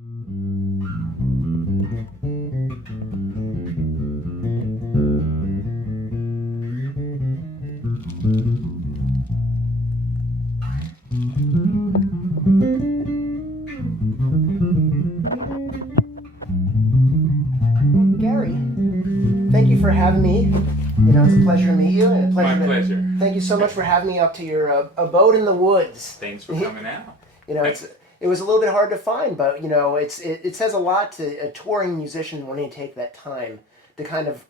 Well, Gary, thank you for having me. It's a pleasure to meet you, and a pleasure My to pleasure. thank you so much for having me up to your abode in the woods. Thanks for coming out. It's it was a little bit hard to find, but it says a lot to a touring musician wanting to take that time to kind of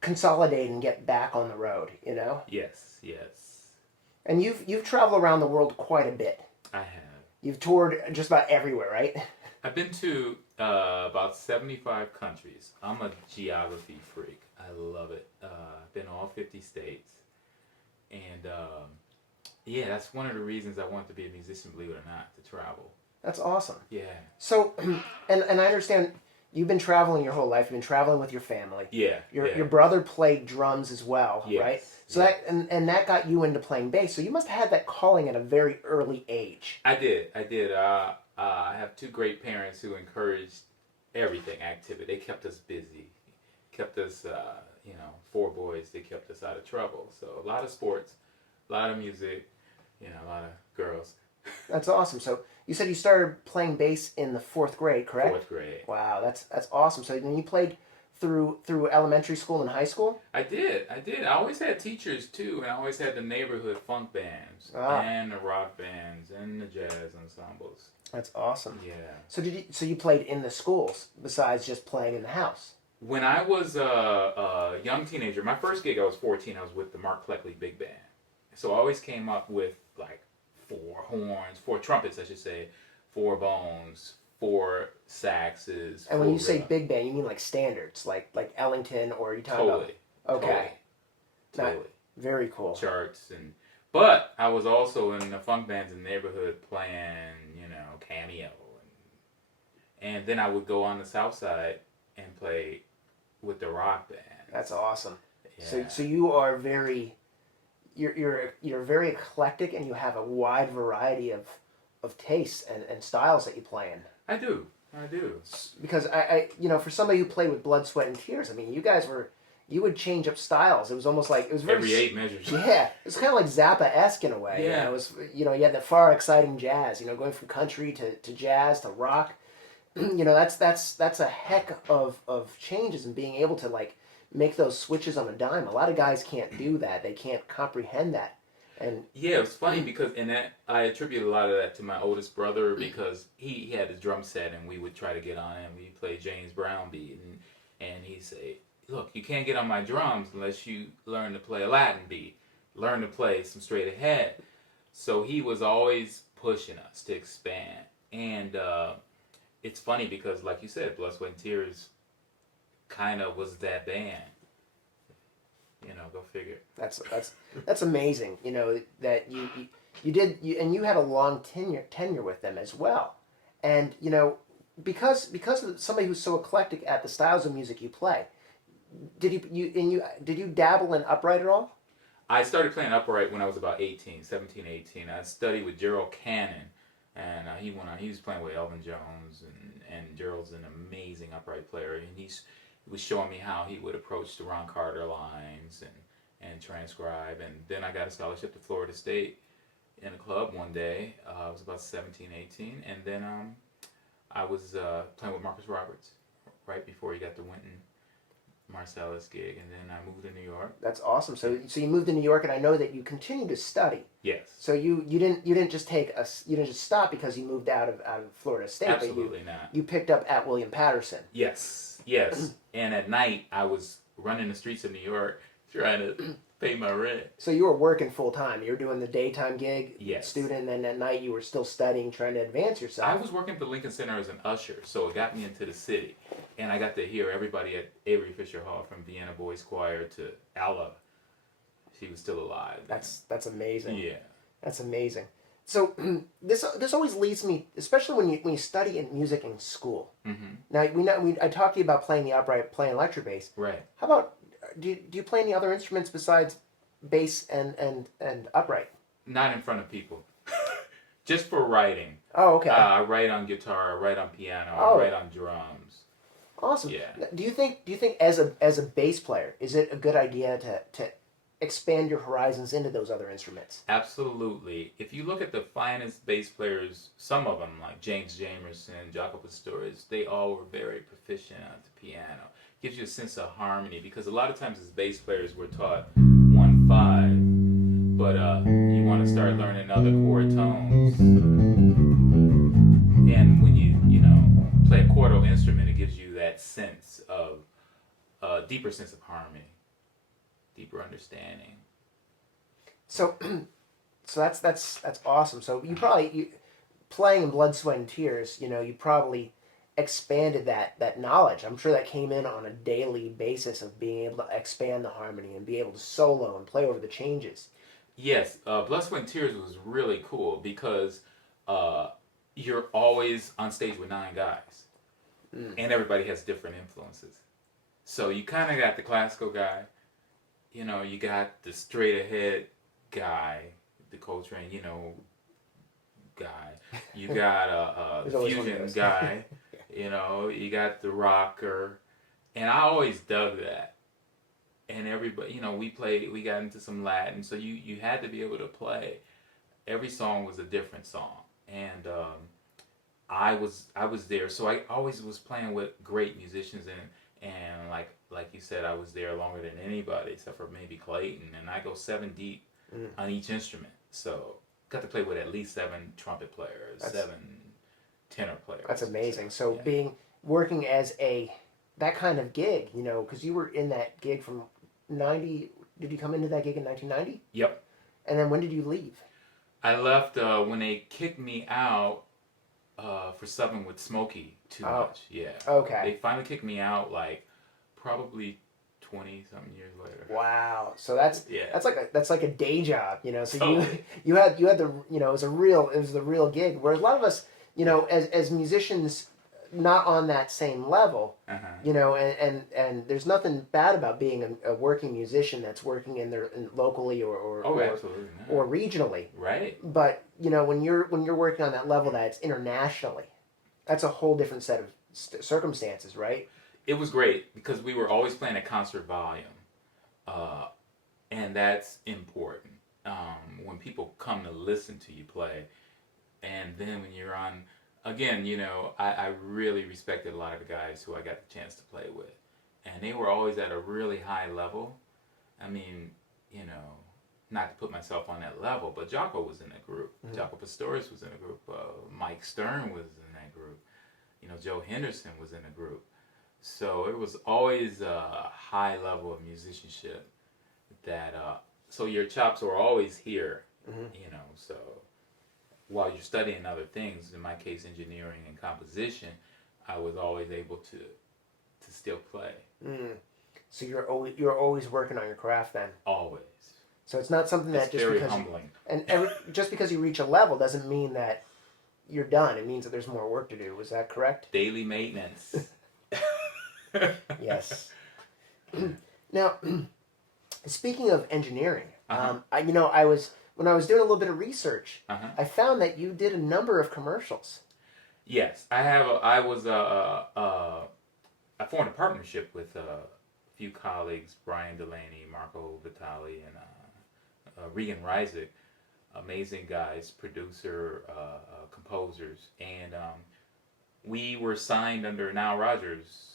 consolidate and get back on the road. Yes, yes, And you've traveled around the world quite a bit. I have. You've toured just about everywhere, right? I've been to about 75 countries. I'm a geography freak. I love it. I've been all 50 states. And yeah, that's one of the reasons I want to be a musician, believe it or not, to travel. That's awesome. Yeah. So, and I understand you've been traveling your whole life. You've been traveling with your family. Yeah. Your brother played drums as well, Yes, right? So yes. and that got you into playing bass. So you must have had that calling at a very early age. I did. I did. I have two great parents who encouraged everything activity. They kept us busy, kept us, four boys. They kept us out of trouble. So a lot of sports, a lot of music, a lot of girls. That's awesome. So you said you started playing bass in the fourth grade, correct? Fourth grade. Wow, that's awesome. So then you played through elementary school and high school. I did. I always had teachers too, and I always had the neighborhood funk bands Ah. and the rock bands and the jazz ensembles. That's awesome. Yeah. So you played in the schools besides just playing in the house? When I was a young teenager, my first gig I was 14. I was with the Mark Cleckley Big Band, so I always came up with like four trumpets, I should say, four bones, four saxes. And when you four, say big band, you mean like standards, like Ellington, or are you talking totally, about? Okay, totally. very cool. Charts but I was also in the funk bands in the neighborhood playing, Cameo, and then I would go on the south side and play with the rock band. That's awesome. Yeah. So you are you're very eclectic, and you have a wide variety of tastes and styles that you play in. I do. Because for somebody who played with blood, sweat, and tears, I mean, you would change up styles. It was almost like it was very Every 8 measures. Yeah, it's kind of like Zappa-esque in a way. Yeah. It was you had the far exciting jazz. Going from country to jazz to rock. That's a heck of changes, and being able to like make those switches on a dime. A lot of guys can't do that. They can't comprehend that. And Yeah, it was funny because I attribute a lot of that to my oldest brother because he had his drum set and we would try to get on it and we play James Brown beat and he'd say, look, you can't get on my drums unless you learn to play a Latin beat, learn to play some straight ahead. So he was always pushing us to expand. And it's funny because, like you said, Blood, Sweat, and Tears kind of was that band. Go figure. That's amazing. That you did and you had a long tenure with them as well. And because of somebody who's so eclectic at the styles of music you play, did you dabble in upright at all? I started playing upright when I was about 17, 18. I studied with Gerald Cannon, and he was playing with Elvin Jones, and Gerald's an amazing upright player, and he was showing me how he would approach the Ron Carter lines and transcribe, and then I got a scholarship to Florida State in a club one day. I was about 17, 18, and then I was playing with Marcus Roberts right before he got the Wynton Marsalis gig, and then I moved to New York. That's awesome. So you moved to New York, and I know that you continued to study. Yes. So you didn't just stop because you moved out of Florida State. Absolutely not. You picked up at William Patterson. Yes. And at night, I was running the streets of New York trying to pay my rent. So you were working full time. You were doing the daytime gig, Yes. student, and then at night you were still studying, trying to advance yourself. I was working at the Lincoln Center as an usher, so it got me into the city. And I got to hear everybody at Avery Fisher Hall, from Vienna Boys Choir to Ella. She was still alive. That's amazing. Yeah. That's amazing. So this always leads me, especially when you study in music in school. Mm-hmm. Now I talked to you about playing the upright, playing electric bass. Right. How about do you play any other instruments besides bass and upright? Not in front of people. Just for writing. Oh, okay. I write on guitar, I write on piano, I Oh, write on drums. awesome. Yeah. Do you think as a bass player, is it a good idea to expand your horizons into those other instruments? Absolutely. If you look at the finest bass players, some of them like James Jamerson, Jaco Pastorius, they all were very proficient at the piano. Gives you a sense of harmony because a lot of times as bass players we're taught 1/5, but you want to start learning other chord tones. And when you know play a chordal instrument, it gives you that sense of a deeper sense of harmony, deeper understanding. So, so that's awesome. So you playing in Blood, Sweat, and Tears. You probably expanded that knowledge. I'm sure that came in on a daily basis of being able to expand the harmony and be able to solo and play over the changes. Yes, Blood, Sweat, and Tears was really cool because uh, you're always on stage with 9 guys, and everybody has different influences. So you kind of got the classical guy, you got the straight ahead guy, the Coltrane, guy. You got There's the always one of fusion those. guy, you got the rocker, and I always dug that. And everybody, we got into some Latin, so you had to be able to play. Every song was a different song, and I was there, so I always was playing with great musicians, and like you said, I was there longer than anybody except for maybe Clayton, and I go 7 deep Mm. on each instrument, so got to play with at least 7 trumpet players, That's 7 tenor players. that's amazing. So Yeah. working as that kind of gig, because you were in that gig from 90. Did you come into that gig in 1990? Yep. And then when did you leave? I left when they kicked me out for subbing with Smokey too Oh, much. Yeah. okay. They finally kicked me out like probably 20 something years later. Wow. So that's Yeah. that's like a day job. So Totally. you had the it was the real gig. Whereas a lot of us, Yeah. as musicians, not on that same level. Uh-huh. And there's nothing bad about being a working musician that's working locally Oh, absolutely. No. or regionally. Right. But when you're working on that level that's internationally, that's a whole different set of circumstances, right? It was great because we were always playing at concert volume, uh, and that's important. When people come to listen to you play, and then when you're on, again, I really respected a lot of the guys who I got the chance to play with, and they were always at a really high level. I mean, not to put myself on that level, but Jaco was in that group. Mm-hmm. Jaco Pastorius was in a group. Mike Stern was in that group. Joe Henderson was in a group. So it was always a high level of musicianship that, so your chops were always here, Mm-hmm. so while you're studying other things, in my case, engineering and composition, I was always able to still play. Mm. So you're always working on your craft then. Always. So it's not something that It's just very because humbling. just because you reach a level doesn't mean that you're done. It means that there's more work to do. Was that correct? Daily maintenance. Yes. Now, speaking of engineering, Uh-huh. when I was doing a little bit of research, Uh-huh. I found that you did a number of commercials. Yes, I formed a partnership with a few colleagues, Brian Delaney, Marco Vitali, and Regan Reisig, amazing guys, producer, composers, and we were signed under Nile Rodgers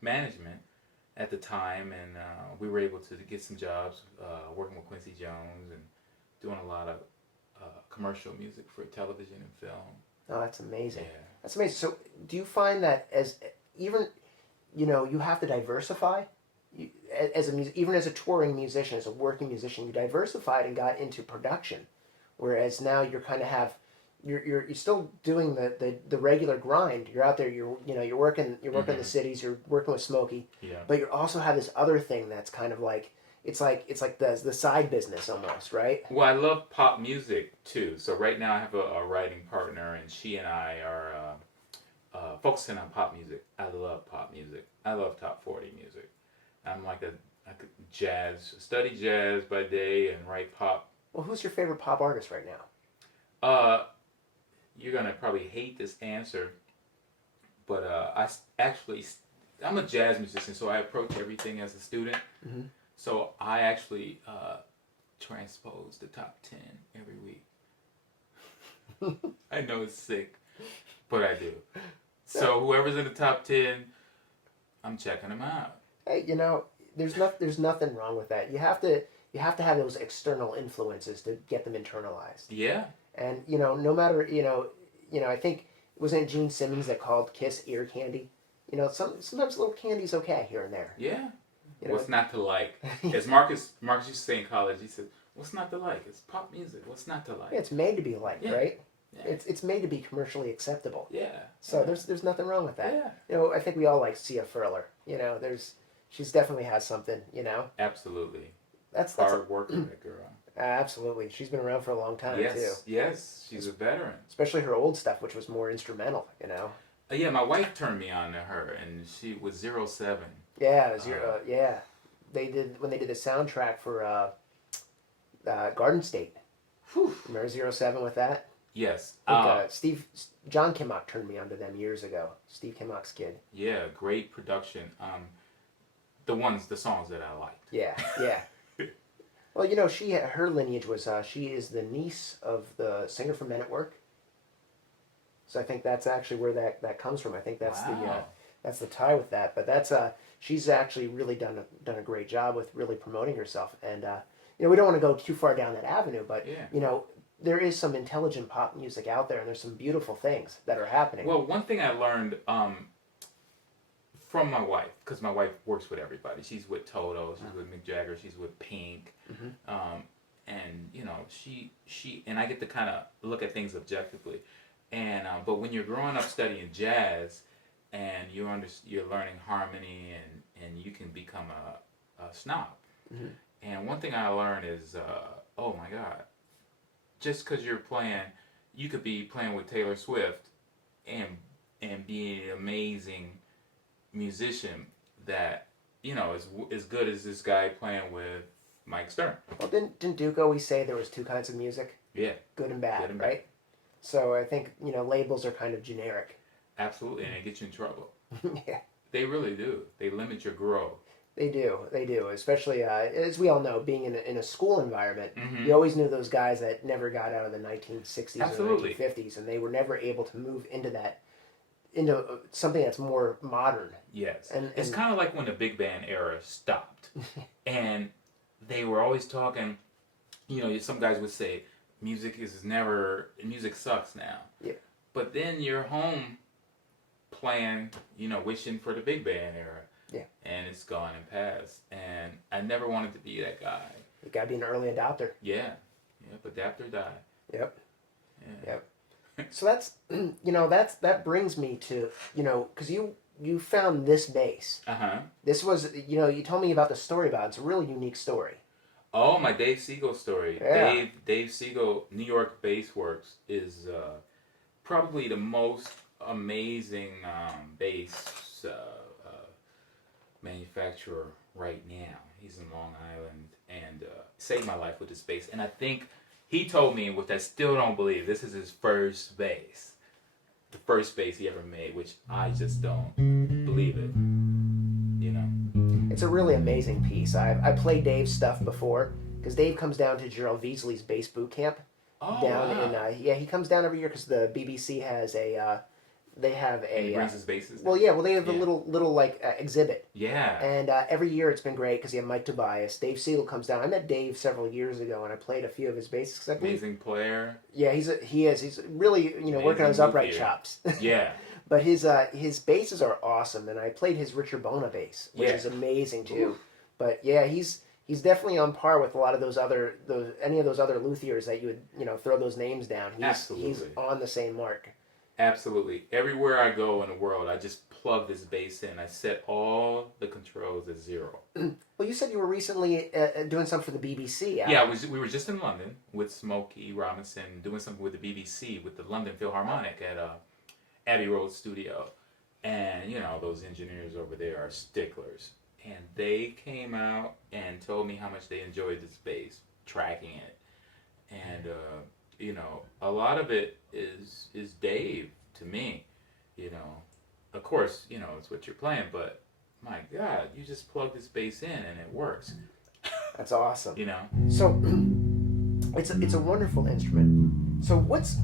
management at the time, and we were able to get some jobs working with Quincy Jones and doing a lot of commercial music for television and film. Oh, that's amazing. Yeah. That's amazing. So, do you find that even you have to diversify? Even as a touring musician, as a working musician, you diversified and got into production, whereas now you're kind of you're still doing the regular grind. You're out there. You're working the cities. You're working with Smokey. Yeah. But you also have this other thing that's kind of like it's like the side business almost, right? Well, I love pop music too. So right now I have a writing partner, and she and I are focusing on pop music. I love pop music. I love top 40 music. I'm like a study jazz by day and write pop. Well, who's your favorite pop artist right now? Uh, you're gonna probably hate this answer, but actually, I'm a jazz musician, so I approach everything as a student. Mm-hmm. So I actually transpose the top 10 every week. I know it's sick, but I do. So whoever's in the top 10, I'm checking them out. Hey, there's nothing wrong with that. You have to have those external influences to get them internalized. Yeah. And no matter I think wasn't Gene Simmons that called Kiss ear candy. Sometimes little candy's okay here and there. Yeah. You know, What's not to like? As Marcus used to say in college, he said, "What's not to like? It's pop music. What's not to like?" yeah, it's made to be liked, Yeah. right? Yeah. It's made to be commercially acceptable. Yeah. So there's nothing wrong with that. Yeah. I think we all like Sia Furler. She's definitely has something. Absolutely. That's Hard worker, that girl. Absolutely. She's been around for a long time Yes. too. Yes. She's a veteran. Especially her old stuff, which was more instrumental. Yeah, my wife turned me on to her, and she was 07. Yeah, it was yeah. They did when they did the soundtrack for Garden State. Whew. Remember 07 with that? Yes. I think, John Kimmock turned me onto them years ago. Steve Kimmock's kid. Yeah, great production. The songs that I liked. Yeah, yeah. Well, her lineage was she is the niece of the singer from Men at Work. So I think that's actually where that comes from. I think that's Wow. that's the tie with that. But that's she's actually really done a great job with really promoting herself. And we don't want to go too far down that avenue, but Yeah. there is some intelligent pop music out there, and there's some beautiful things that are happening. Well, one thing I learned from my wife, because my wife works with everybody. She's with Toto, she's with Mick Jagger, she's with Pink, and she and I get to kind of look at things objectively. And but when you're growing up studying jazz, and you're learning harmony, and you can become a snob. Mm-hmm. And one thing I learned is, oh my God, just because you're playing, you could be playing with Taylor Swift, and be an amazing musician that is as good as this guy playing with Mike Stern. Well, didn't Duke always say there was two kinds of music? Yeah, Good and bad, Good and right? So I think labels are kind of generic. absolutely, and it gets you in trouble. Yeah, They really do. They limit your growth. they do. Especially as we all know, being in a school environment, Mm-hmm. you always knew those guys that never got out of the 1960s Absolutely. or 1950s, and they were never able to move into something that's more modern. Yes, And it's kind of like when the big band era stopped, and they were always talking. Some guys would say music sucks now. Yeah. But then you're home playing, wishing for the big band era. Yeah. And it's gone and passed. And I never wanted to be that guy. You gotta be an early adopter. Yeah. Yep. Adapt or die. Yep. Yeah. Yep. So that brings me to because you found this bass. Uh-huh. This was you told me about the story about it. It's a really unique story. Oh, my Dave Siegel story. Yeah. Dave Siegel, New York Bass Works, is probably the most amazing bass manufacturer right now. He's in Long Island, and saved my life with his bass. And I think he told me, which I still don't believe, this is his first bass. The first bass he ever made, which I just don't believe it. It's a really amazing piece. I played Dave's stuff before because Dave comes down to Gerald Veasley's bass boot camp Oh, down wow. he comes down every year because the BBC has they have He a brings his basses. they have a Yeah. little like exhibit. Yeah. And every year it's been great because you have Mike Tobias. Dave Siegel comes down. I met Dave several years ago and I played a few of his basses. 'Cause I believe, Amazing player. he's really working on his Amazing upright luthier. chops. Yeah. But his basses are awesome, and I played his Richard Bona bass, which Yeah. is amazing too. Oof. But yeah, he's definitely on par with a lot of any of those other luthiers that you would throw those names down. He's Absolutely. on the same mark. Absolutely. Everywhere I go in the world, I just plug this bass in. I set all the controls at 0. Well, you said you were recently doing something for the BBC. Yeah, we were just in London with Smokey Robinson doing something with the BBC with the London Philharmonic at Abbey Road Studio. And, those engineers over there are sticklers. And they came out and told me how much they enjoyed this bass, tracking it. And you know, a lot of it is Dave to me. You know, of course, you know it's what you're playing, but my God, you just plug this bass in and it works. That's awesome. You know. So it's a wonderful instrument. So what's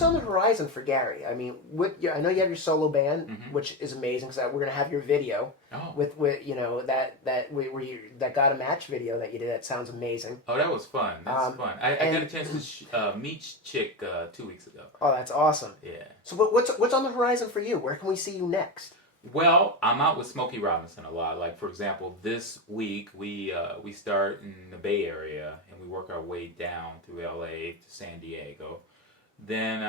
on the horizon for Gary? I mean, I know you have your solo band, which is amazing because we're gonna have your video with you know that where you that got a match video that you did. That sounds amazing. Oh, that was fun. That's fun. I got a chance to meet Chick 2 weeks ago. Oh, that's awesome. Yeah. So what's on the horizon for you? Where can we see you next? Well, I'm out with Smokey Robinson a lot. Like, for example, this week we start in the Bay Area and we work our way down through LA to San Diego. Then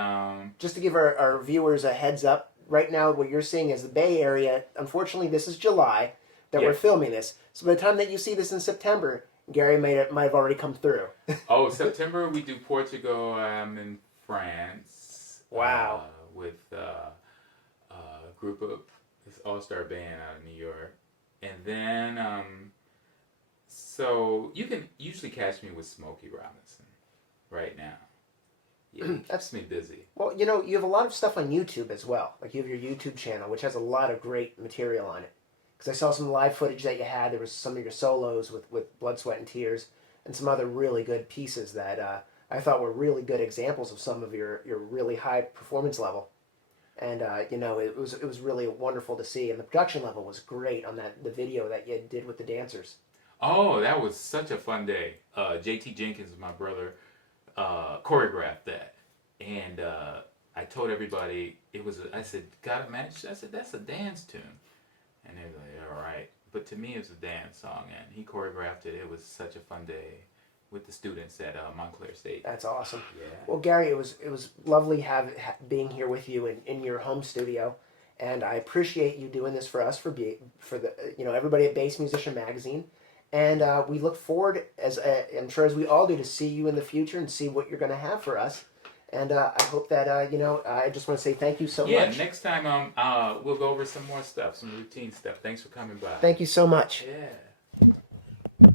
just to give our viewers a heads up, right now what you're seeing is the Bay Area. Unfortunately, this is July that we're filming this. So by the time that you see this in September, Gary might have already come through. Oh, September we do Portugal. I'm in France. Wow. With a group of this all-star band out of New York. And then, so you can usually catch me with Smokey Robinson right now. Yeah, it keeps me busy. Well, you know, you have a lot of stuff on YouTube as well. Like you have your YouTube channel, which has a lot of great material on it. Because I saw some live footage that you had. There was some of your solos with Blood, Sweat, and Tears, and some other really good pieces that I thought were really good examples of some of your really high performance level. And you know, it was really wonderful to see, and the production level was great on the video that you did with the dancers. Oh, that was such a fun day. JT Jenkins, my brother, choreographed that, and I told everybody I said, got a match? I said, that's a dance tune, and they were like, all right. But to me, it's a dance song, and he choreographed it. It was such a fun day with the students at Montclair State. That's awesome. Yeah. Well, Gary, it was lovely being here with you in your home studio, and I appreciate you doing this for us for the you know everybody at Bass Musician Magazine, and we look forward I'm sure as we all do to see you in the future and see what you're going to have for us, and I hope that you know I just want to say thank you so much. Yeah, next time we'll go over some more stuff, some routine stuff. Thanks for coming by. Thank you so much. Yeah.